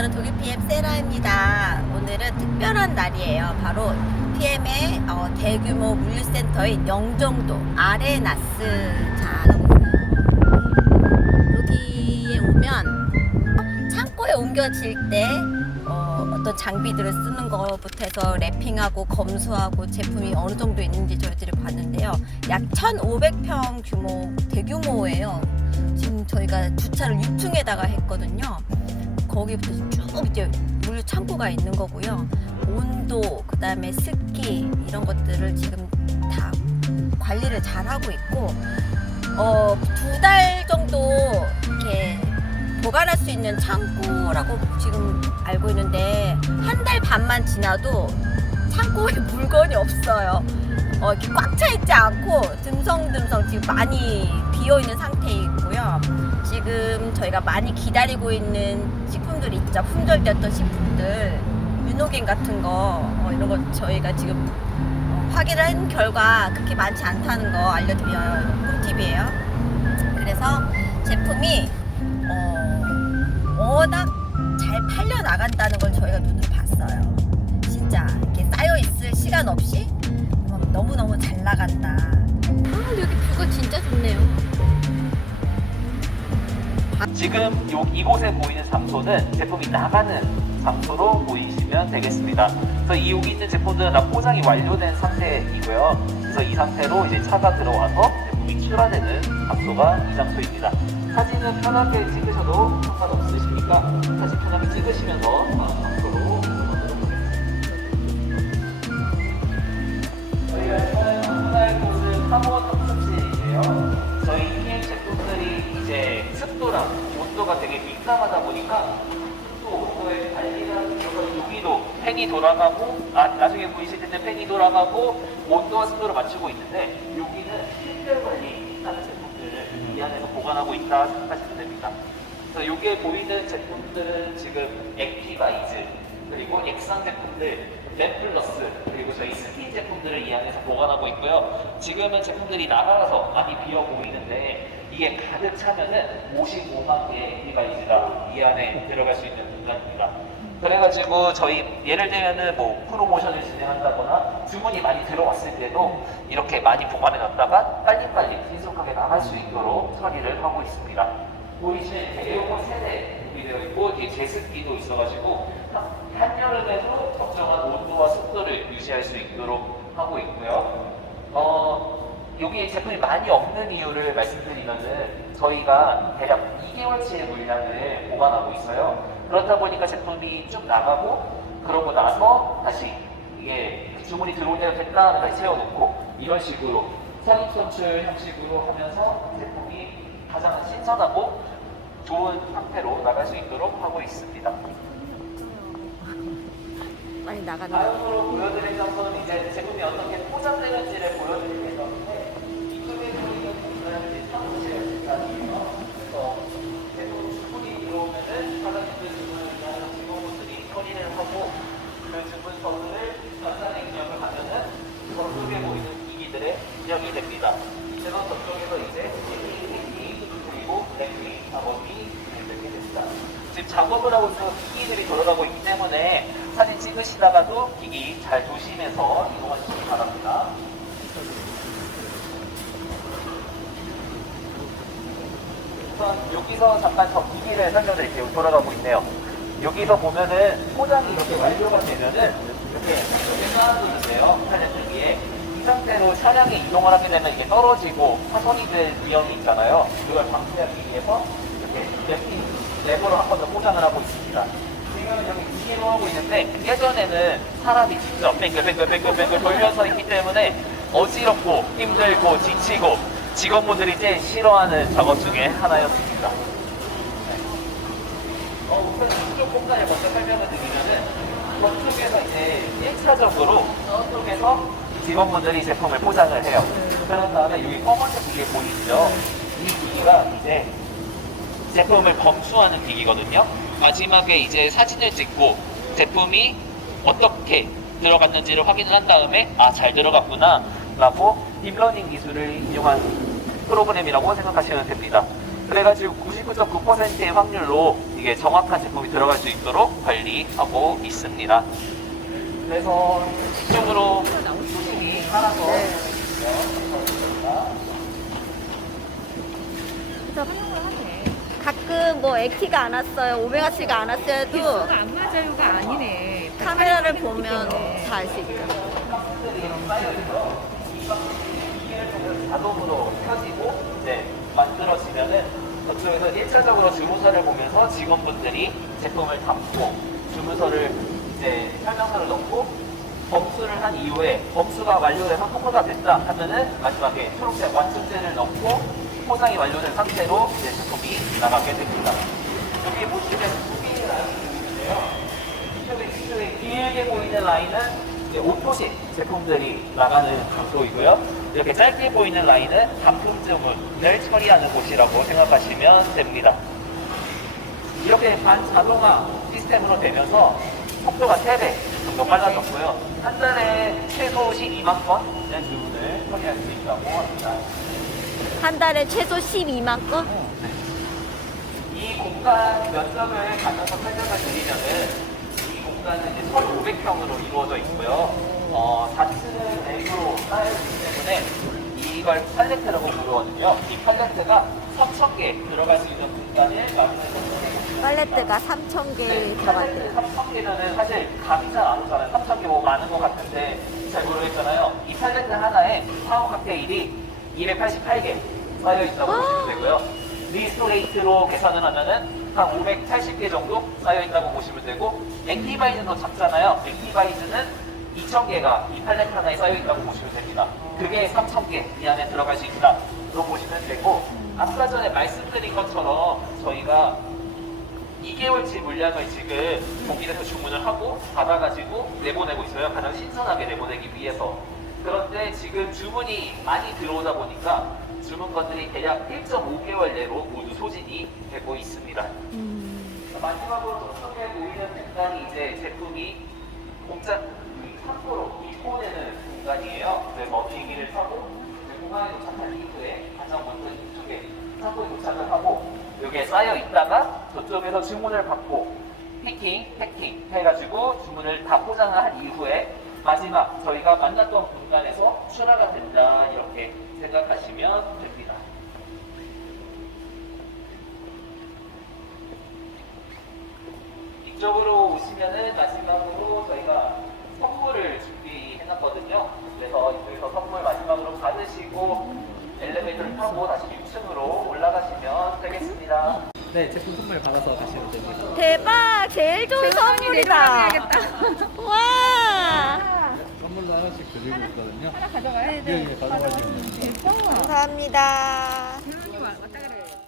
저는 독일 PM 세라입니다. 오늘은 특별한 날이에요. 바로 PM의 어, 대규모 물류센터인 영종도 아레나스 있어요. 여기에 오면 어, 창고에 옮겨질 때 어, 어떤 장비들을 쓰는 것부터 해서 랩핑하고 검수하고 제품이 어느 정도 있는지 저희들이 봤는데요. 약 1,500평 규모 대규모예요. 지금 저희가 주차를 6층에다가 했거든요. 거기부터 쭉 이제 물류 창고가 있는 거고요. 온도, 그다음에 습기 이런 것들을 지금 다 관리를 잘 하고 있고 어, 두 달 정도 이렇게 보관할 수 있는 창고라고 지금 알고 있는데 한 달 반만 지나도 창고에 물건이 없어요. 어, 이렇게 꽉 차 있지 않고 듬성듬성 지금 많이 비어 있는 상태이고요. 지금 저희가 많이 기다리고 있는 식품들 있죠. 품절됐던 식품들, 유노겐 같은 거 어, 이런 거 저희가 지금 어, 확인을 한 결과 그렇게 많지 않다는 거 알려드려요. 꿀팁이에요. 그래서 제품이 어, 워낙 잘 팔려 나간다는 걸 저희가 눈으로 봤어요. 진짜 이렇게 쌓여 있을 시간 없이 너무 너무 잘 나간다. 지금 요, 이곳에 보이는 장소는 제품이 나가는 장소로 보이시면 되겠습니다. 그래서 이 여기 있는 제품들은 다 포장이 완료된 상태이고요. 그래서 이 상태로 이제 차가 들어와서 제품이 출하되는 장소가 이 장소입니다. 사진은 편하게 찍으셔도 상관없으시니까 사진 편하게 찍으시면서 팬이 돌아가고 아, 나중에 보이실 텐데 팬이 돌아가고 온도와 습도를 맞추고 있는데 여기는 실별 관리 하는 제품들을 이 안에서 보관하고 있다 생각하시면 됩니다. 그래서 여기에 보이는 제품들은 지금 액티바이즈 그리고 액상 제품들 넷플러스 그리고 저희 스킨 제품들을 이 안에서 보관하고 있고요. 지금은 제품들이 나가서 많이 비어 보이는데 이게 가득 차면은 55만 개의 디바이스가 이 안에 들어갈 수 있는 공간입니다. 그래가지고 저희 예를 들면은 뭐 프로모션을 진행한다거나 주문이 많이 들어왔을 때도 이렇게 많이 보관해 놨다가 빨리빨리 신속하게 나갈 수 있도록 처리를 하고 있습니다. 보이시는 대용호 세대 준비되어 있고 뒤에 제습기도 있어가지고 한여름에도 적정한 온도와 습도를 유지할 수 있도록 하고 있고요. 어, 여기 제품이 많이 없는 이유를 말씀드리면은 저희가 대략 2개월치의 물량을 보관하고 있어요. 그렇다 보니까 제품이 쭉 나가고 그러고 나서 다시 이게 주문이 들어올 때가 됐다 다시 채워놓고 이런 식으로 선입 선출 형식으로 하면서 제품이 가장 신선하고 좋은 상태로 나갈 수 있도록 하고 있습니다. 많이 나가는 다음으로 보여드릴 장소는 이제 제품이 어떻게 포장되는지를 보여드릴 예정인데 이쪽에 보이는 공간은 이제 사무실 공간이에요. 그래서 제품 주문이 들어오면은 사장님들 주문을 위한 직원분들이 처리를 하고 그 주문서를 전산에 입력을 하면은 저쪽에 보이는 기기들에 입력이 됩니다. 그래서 저쪽에서 이제 세팅기 그리고 랩핑 작업이 진행되게 됩니다. 지금 작업을 하고 있는 기기들이 돌아가고 있기 때문에 사진 찍으시다가도 기기 잘 조심해서 이동하시기 바랍니다. 우선 여기서 잠깐 저 기기를 설명드릴게요. 돌아가고 있네요. 여기서 보면은 포장이 이렇게 완료가 되면은 이렇게 쌓아도 있어요. 차량 등기에. 이 상태로 차량이 이동을 하게 되면 이게 떨어지고 파손이 될 위험이 있잖아요. 그걸 방지하기 위해서 이렇게 랩핑, 랩으로 한 번 더 포장을 하고 있습니다. 지금 여기 기계로 하고 있는데 예전에는 사람이 직접 뱅글뱅글뱅글뱅글 돌면서 있기 때문에 어지럽고 힘들고 지치고 직원분들이 제일 싫어하는 작업 중에 하나였습니다. 네. 어, 우선 이쪽 공간을 먼저 설명을 드리면은 저쪽에서 이제 1차적으로 저쪽에서 직원분들이 제품을 포장을 해요. 그런 다음에 여기 검은색 기계 보이시죠? 이 기기가 이제 제품을 검수하는 기기거든요. 마지막에 이제 사진을 찍고 제품이 어떻게 들어갔는지를 확인을 한 다음에 아 잘 들어갔구나 라고 딥러닝 기술을 이용한 프로그램이라고 생각하시면 됩니다. 그래가지고 99.9%의 확률로 이게 정확한 제품이 들어갈 수 있도록 관리하고 있습니다. 그래서 이쪽으로 소식이 하나 더 네. 뭐 액티가 안 왔어요, 오메가3가 안 왔어도 개수가 안 맞아요가 아니네. 카메라를 보면 다 알 수 있죠. 자동으로 켜지고 이제 만들어지면은 저쪽에서 1차적으로 주문서를 보면서 직원분들이 제품을 담고 주문서를 이제 설명서를 넣고 검수를 한 이후에 검수가 완료돼서 통과가 됐다 하면은 마지막에 초록색 완충제를 넣고 포장이 완료된 상태로 이제 제품이 나가게 됩니다. 여기 보시면 두 개의 라인이 있는데요. 이쪽에 뒤쪽에 길게 보이는 라인은 이제 오토식 제품들이 나가는 장소이고요. 이렇게 짧게 보이는 라인은 단품 주문을 처리하는 곳이라고 생각하시면 됩니다. 이렇게 반자동화 시스템으로 되면서 속도가 3배 정도 빨라졌고요. 한 달에 최소 12만 건의 주문을 처리할 수 있다고 합니다. 한 달에 최소 12만 건? 이 공간 면적을 가져서 설명을 드리면은 이 공간은 이제 1,500평으로 이루어져 있고요. 어, 4층은 내부로 쌓여있기 때문에 이걸 팔레트라고 부르거든요. 이 팔레트가 3,000개 들어갈 수 있는 공간을 마련해서 팔레트가 3,000개 들어간대요. 3,000개는 사실 감이 잘 안 오잖아요. 3,000개 뭐 많은 것 같은데 잘 모르겠잖아요. 이 팔레트 하나에 파워 칵테일이 288개 쌓여 있다고 보시면 되고요. 리스토 레이트로 계산을 하면은 한 580개 정도 쌓여 있다고 보시면 되고 액티바이즈는 더 작잖아요. 액티바이즈는 2,000개가 이 팔레트 하나에 쌓여 있다고 보시면 됩니다. 그게 3,000개 이 안에 들어갈 수 있다 로 보시면 되고 아까 전에 말씀드린 것처럼 저희가 2개월치 물량을 지금 공민에서 주문을 하고 받아가지고 내보내고 있어요. 가장 신선하게 내보내기 위해서. 그런데 지금 주문이 많이 들어오다 보니까 주문건들이 대략 1.5개월 내로 모두 소진이 되고 있습니다. 마지막으로 저쪽에 보이는 공간이 이제 제품이 공짜 창고로 입고되는 공간이에요. 그래서 비행기를 타고 이제 공항에 도착한 이후에 가장 먼저 이쪽에 창고에 도착을 하고 여기에 쌓여 있다가 저쪽에서 주문을 받고 피킹, 패킹 해가지고 주문을 다 포장을 한 이후에 마지막 저희가 만났던 공간에서 출하가 된다 이렇게 생각하시면 됩니다. 이쪽으로 오시면은 마지막으로 저희가 선물을 준비해놨거든요. 그래서 이쪽에서 선물 마지막으로 받으시고 엘리베이터를 타고 다시 6층으로 올라가시면 되겠습니다. 네, 제품 선물 받아서 가시면 됩니다. 대박! 제일 좋은 선물이다. 와! 선물로 하나씩 드리고 있거든요. 하나 가져가요? 네, 네, 받아가시면 됩니다. 감사합니다.